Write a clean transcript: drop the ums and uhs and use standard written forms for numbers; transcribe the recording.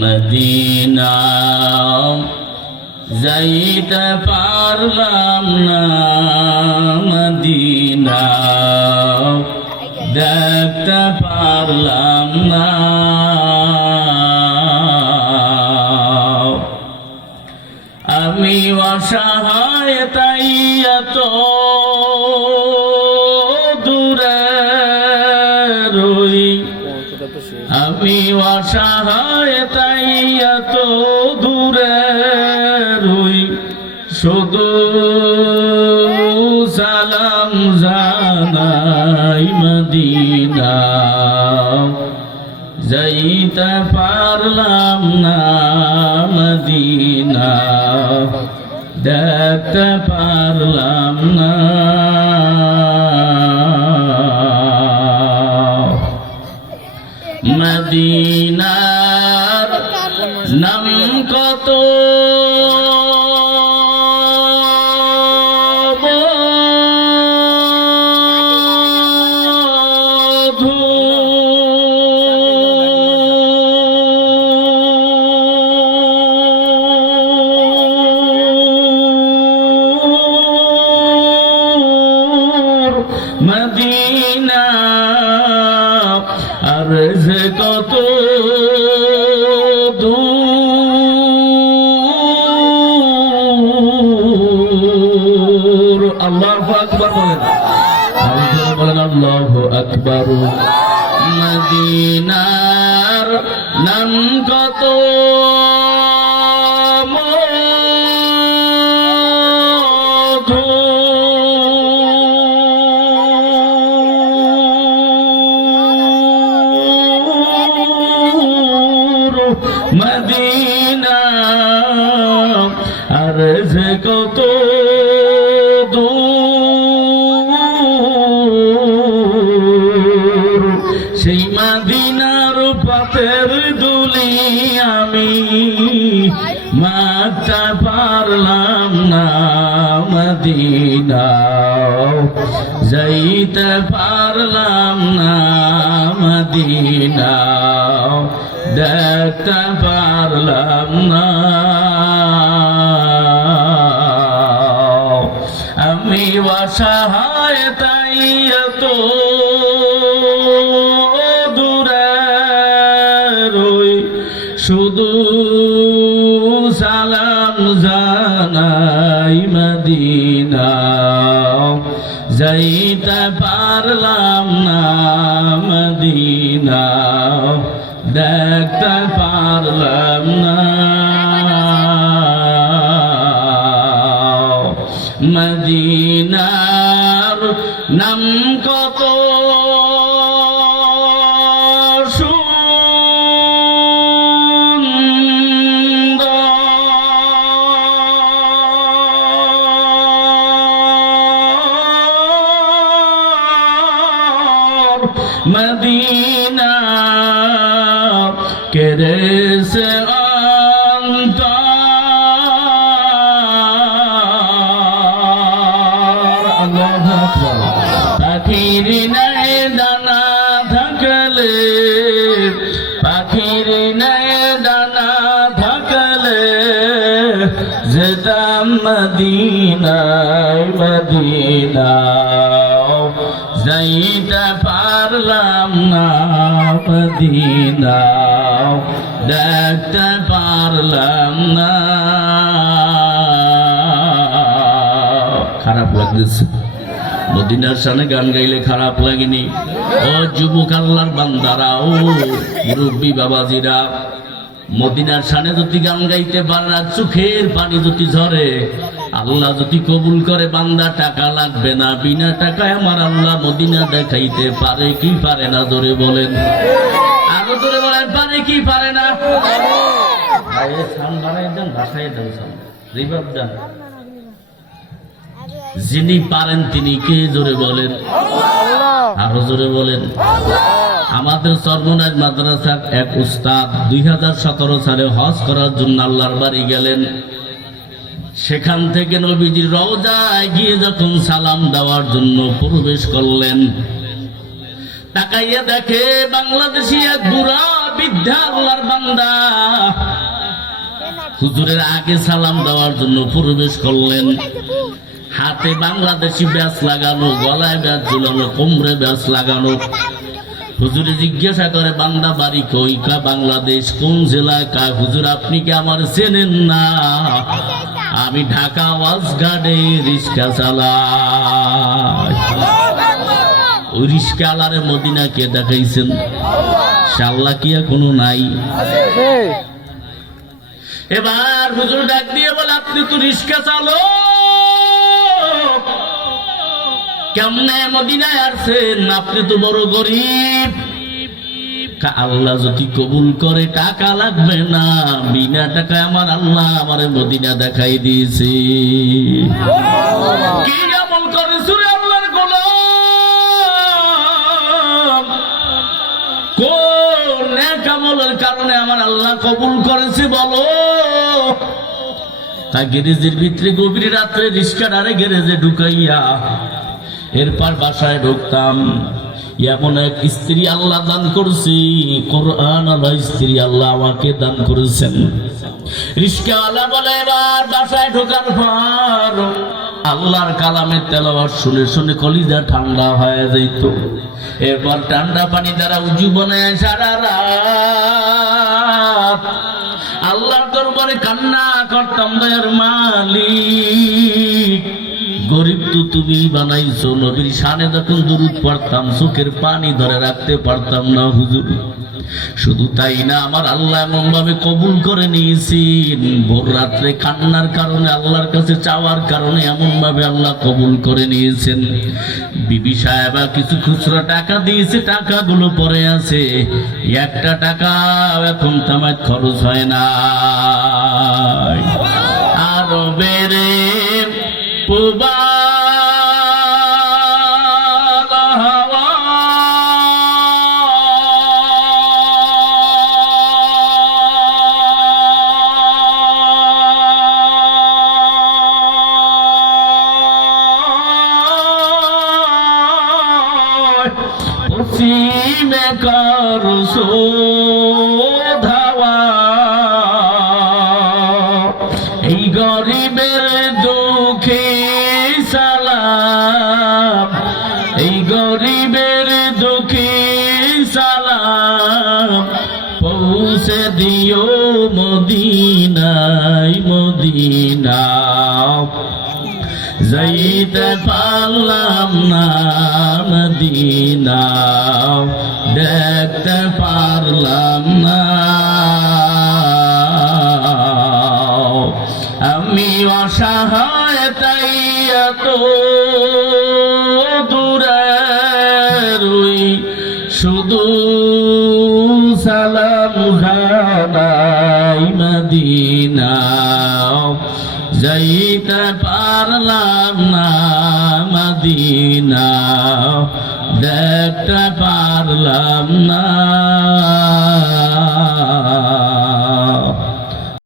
Medina যাইতে পারলাম না, মদিনা দেখতে পারলাম না। আমি অসহায় তাই এত দূরে রই, আমি অসহায় তাই এত দূরে রই, শুধু সালাম জানাই মদিনা যাইতে পারলাম না, মদিনা দেখতে পারলাম না। মদিনার নাম কত মদিনা আর যে কত দূর। আল্লাহু আকবার বলেন, আল্লাহু আকবার। মদিনার নাম কত মদিনা আর যে কত দূর। সেই মদিনার পথের দুলি আমি মারতে পারলাম না, মদিনা যাইতে পারলাম না, মদিনা দেখতে পারলাম না। আমি অসহায় তাই এত দূরে রই, শুধু সালাম জানাই মদিনা যাইতে পারলাম না, মদিনা দেখতে পারলাম না। মদিনার নাম কত সুন্দর, মদিনা কেরেছে পাখির নাই দানা থাকলে, পাখির নাই দানা থাকলে যেতাম মদিনায়, মদিনা যাইতে পারলাম না, মদিনা দেখতে পারলাম না। খারাপ লাগতেছে, মদিনার সামনে গান গাইলে খারাপ লাগেনি? ও যুবক আল্লাহর বান্দারা, ও মুরব্বী বাবাজিরা, মদিনার সামনে যদি গান গাইতে পারা, চোখের পানি যদি ঝরে, আল্লাহ যদি কবুল করে, বান্দা টাকা লাগবে না, বিনা টাকায় আমার আল্লাহ মদিনা দেখাইতে পারে কি পারে না? জোরে বলেন, আরো জোরে বলেন, পারে কি পারে না? যিনি পারেন তিনি কে? জোরে বলেন, আরো জোরে বলেন। আমাদের সর্বনাশ মাদ্রাসার এক উস্তাদ 2017 সালে হজ করার জন্য আল্লাহর বাড়ি গেলেন। সেখান থেকে নবীজি রওজায় গিয়ে যখন সালাম দেওয়ার জন্য প্রবেশ করলেন, তাকাইয়া দেখে বাংলাদেশি এক বুড়া বৃদ্ধা আল্লাহর বান্দা হুজুরের আগে সালাম দেওয়ার জন্য প্রবেশ করলেন। হাতে বাংলাদেশি ব্যাস লাগানো, গলায় ব্যাস ঝুলানো, কোমরে ব্যাস লাগানো। হুজুরে জিজ্ঞাসা করে, বান্দা বাড়ি কই? কা বাংলাদেশ। কোন জেলায়? কা হুজুর আপনি কি আমার চেনেন না? আমি ঢাকা ওয়াজঘাটে রিক্সা চালাই। ওই রিক্সাওয়ালারে মদিনাকে দেখাইছেন, শাল্লা কি এখনো নাই? এবার হুজুর ডাক দিয়ে বলে, আপনি তো রিক্সা চালক, কেমনে মদিনায় আসছেন? আপনি তো বড় গরিব। আল্লাহ যদি কবুল করে টাকা লাগবে না, বিনা টাকায় আমার আল্লাহ আমারে মদিনা দেখাই দিয়েছে। কি আমল করে সুরে আল্লাহর গোলাম, কোন নেক আমলের কারণে আমার আল্লাহ কবুল করেছে বলো? তা গ্যারেজের ভিতরে গভীর রাত্রে রিক্সাটারে গ্যারেজে ঢুকাইয়া এরপর বাসায় ঢুকতাম। এমন এক স্ত্রী আল্লাহ দান করছি, কোরআন আল্লাহ স্ত্রী আল্লাহ আমাকে দান করেছেন। রিক্সাওয়ালা বলে, এবার বাসায় ঢোকার পর আল্লাহর কালামের তেলাওয়াত শুনে শুনে কলিজা ঠান্ডা হয়ে যাইত। এরপর ঠান্ডা পানি দ্বারা উজু বানায় সারা রাত আল্লাহর দরবারে কান্না করতাম, দয়ার মালিক গরিব তো তুমি বানাইছো। নবীর শানে যখন দুরূদ পড়তাম চোখের পানি ধরে রাখতে পারতাম না হুজুর। শুধু তাই না, আমার আল্লাহ এমন ভাবে কবুল করে নিয়েছেন, ভোর রাত্রে কান্নার কারণে আল্লাহর কাছে চাওয়ার কারণে এমন ভাবে আল্লাহ কবুল করে নিয়েছেন। বিবি সাহেবা কিছু খুচরা টাকা দিয়েছে, টাকাগুলো পরে আছে, একটা টাকা এখন তামায় খরচ হয় না। আরো বেড়ে পুবা পশ্চিমে করছো ধাওয়া, এই গরিবের দুঃখে সালাম, এই গরিবের দুঃখে সালাম, পৌঁছে দিও মদিনায় মদিনা। যাইতে পারলাম না মদিনা, দেখতে পারলাম না, আমি অসহায় তাই এত দূরে রই, শুধু সালাম জানাই মদিনা। যাইতে পারলাম না মদিনা, দেখতে পারলাম না।